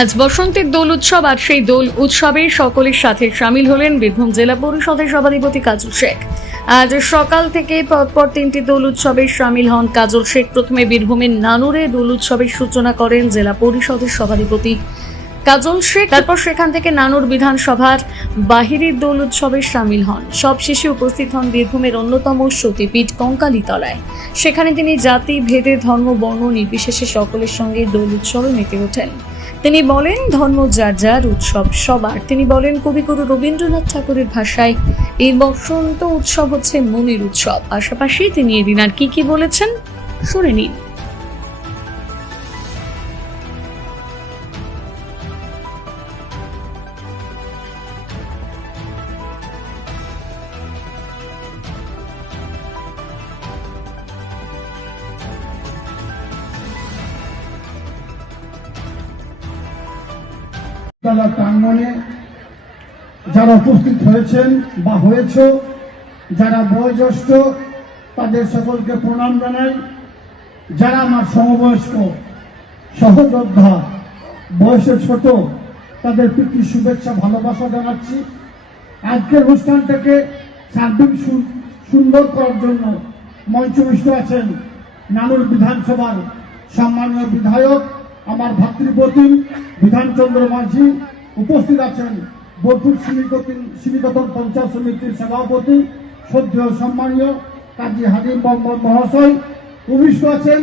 আজ বসন্তের দোল উৎসব, আর সেই দোল উৎসবে সকলের সাথে সামিল হলেন বীরভূম জেলা পরিষদের সভাধিপতি কাজল শেখ। আজ সকাল থেকে পরপর তিনটি দোল উৎসবে সামিল হন কাজল শেখ। প্রথমে বীরভূমের নানুরে দোল উৎসবের সূচনা করেন জেলা পরিষদের সভাধিপতি কাজল শেখ। তারপর সেখান থেকে নানুর বিধানসভার বাহিরের দোল উৎসবে সামিল হন। সব শেষে উপস্থিত হন বীরভূমের অন্যতম সতীপীঠ কঙ্কালীতলায়। সেখানে তিনি জাতি, ভেদে, ধর্ম, বর্ণ নির্বিশেষে সকলের সঙ্গে দোল উৎসবে মেতে ওঠেন। তিনি বলেন, ধর্ম যার যার উৎসব সবার। তিনি বলেন, কবিগুরু রবীন্দ্রনাথ ঠাকুরের ভাষায় এই বসন্ত উৎসব হচ্ছে মনের উৎসব। পাশাপাশি তিনি এদিন আর কি কি বলেছেন, শুনে নিন। তালা প্রাঙ্গণে যারা উপস্থিত হয়েছেন বা হয়েছ, যারা বয়োজ্যেষ্ঠ, তাদের সকলকে প্রণাম জানাই। যারা আমার সমবয়স্ক, সহযোদ্ধা, বয়সে ছোট, তাদের প্রীতি, শুভেচ্ছা, ভালোবাসা জানাচ্ছি। আজকের অনুষ্ঠানটাকে সার্বিক সুন্দর করার জন্য মঞ্চবিষ্ট আছেন নানুর বিধানসভার সম্মানীয় বিধায়ক আমার ভাতৃপ্রতিম বিধানচন্দ্র মাঝি উপস্থিত আছেন। বোলপুর শ্রীনিকতন পঞ্চায়েত সমিতির সভাপতি, শ্রদ্ধেয় সম্মানীয় কাজী হালিম মোহাম্মদ মহাশয় উপবিষ্ট আছেন।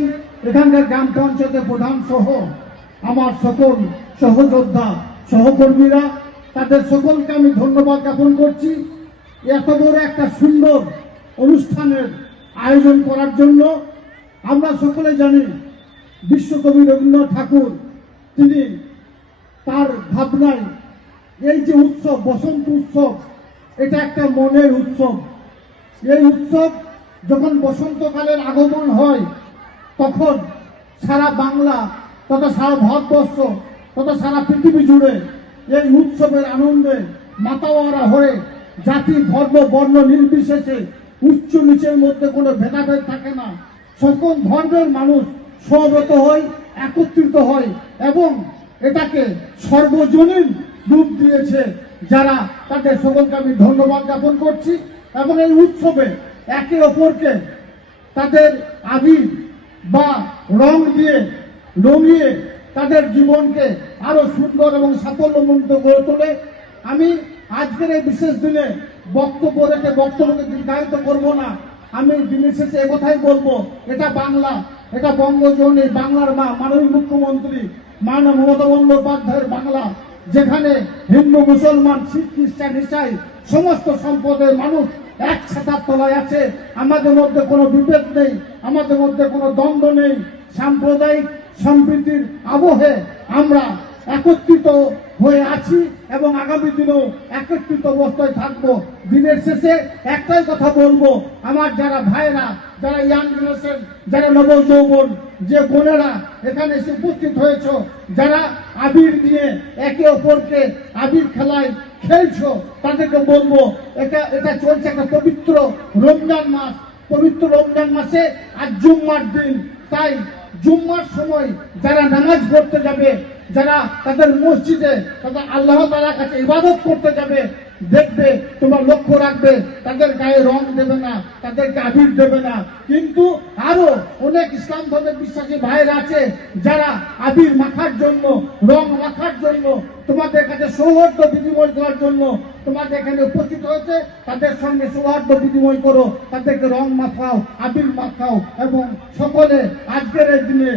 এখানকার গ্রাম পঞ্চায়েতের প্রধান সহ আমার সকল সহযোদ্ধা, সহকর্মীরা, তাদের সকলকে আমি ধন্যবাদ জ্ঞাপন করছি। এত বড় একটা সুন্দর অনুষ্ঠানের আয়োজন করার জন্য আমরা সকলে জানি বিশ্বকবি রবীন্দ্রনাথ ঠাকুর, তিনি তার ভাবনায় এই যে উৎসব, বসন্ত উৎসব, এটা একটা মনের উৎসব। এই উৎসব যখন বসন্তকালের আগমন হয়, তখন সারা বাংলা তথা সারা ভারতবর্ষ তথা সারা পৃথিবী জুড়ে এই উৎসবের আনন্দে মাতাওয়ারা হয়ে জাতি, ধর্ম, বর্ণ নির্বিশেষে উচ্চ নিচের মধ্যে কোনো ভেদাভেদ থাকে না। সকল ধর্মের মানুষ সমবেত হয়, একত্রিত হয় এবং এটাকে সর্বজনীন রূপ দিয়েছে যারা তাদের সকলকে আমি ধন্যবাদ জ্ঞাপন করছি এবং এই উৎসবে একে অপরকে তাদের আবির বা রং দিয়ে রঙিয়ে তাদের জীবনকে আরও সুন্দর এবং সাফল্যমণ্ডিত করে তোলে। আমি আজকের এই বিশেষ দিনে বক্তব্য রেখে বক্তব্যকে দীর্ঘায়িত করব না। আমি দিনের শেষে একথাই বলব, এটা বাংলা। এটা বঙ্গজননী বাংলার মা, মাননীয় মুখ্যমন্ত্রী মাননীয় মমতা বন্দ্যোপাধ্যায়ের বাংলা, যেখানে হিন্দু, মুসলমান, শিখ, খ্রিস্টান, ইসাই সমস্ত সম্প্রদায়ের মানুষ এক ছাতার তলায় আছে। আমাদের মধ্যে কোনো বিভেদ নেই, আমাদের মধ্যে কোনো দ্বন্দ্ব নেই। সাম্প্রদায়িক সম্প্রীতির আবহে আমরা একত্রিত হয়ে আছি এবং আগামী দিনেও একত্রিত অবস্থায় থাকব। দিনের শেষে একটাই কথা বলব, আমার যারা ভাইরা যারা ইয়াং জেনারেশন, যারা নব যৌবন, যে বোনেরা এখানে এসে উপস্থিত হয়েছ, যারা আবির নিয়ে একে অপরকে আবির খেলায় খেলছো, তাদেরকে বলব, এটা এটা চলছে একটা পবিত্র রমজান মাস। পবিত্র রমজান মাসে আর জুম্মার দিন। তাই জুম্মার সময় যারা নামাজ পড়তে যাবে, যারা তাদের মসজিদে তাদের আল্লাহ তালার কাছে ইবাদত করতে যাবে দেখবে, তোমার লক্ষ্য রাখবে, তাদের গায়ে রং দেবে না তাদেরকে আবির দেবে না। কিন্তু আরও অনেক ইসলাম ধর্মের বিশ্বাসী ভাইরা আছে, যারা আবির মাখার জন্য, রং মাখার জন্য, তোমাদের কাছে সৌহার্দ্য বিনিময় করার জন্য তোমাদের এখানে উপস্থিত হয়েছে, তাদের সঙ্গে সৌহার্দ্য বিনিময় করো, তাদেরকে রং মাখাও, আবির মাখাও, এবং সকলে আজকের দিনে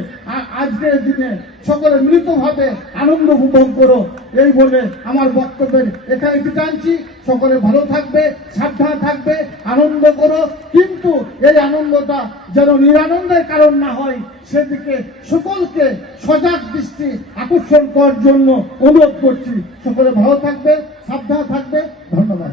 আজকের দিনে সকলে মিলিতভাবে আনন্দ উপভোগ করো। এই বলে আমার বক্তব্যের এখানে টানছি সকলে ভালো থাকবে, সাবধান থাকবে, আনন্দ করো। কিন্তু এই আনন্দটা যেন নিরানন্দের কারণ না হয়, সেদিকে সকলকে সজাগ দৃষ্টি আকর্ষণ করার জন্য অনুরোধ করছি। সকলে ভালো থাকবে, সাবধান থাকবে। ধন্যবাদ।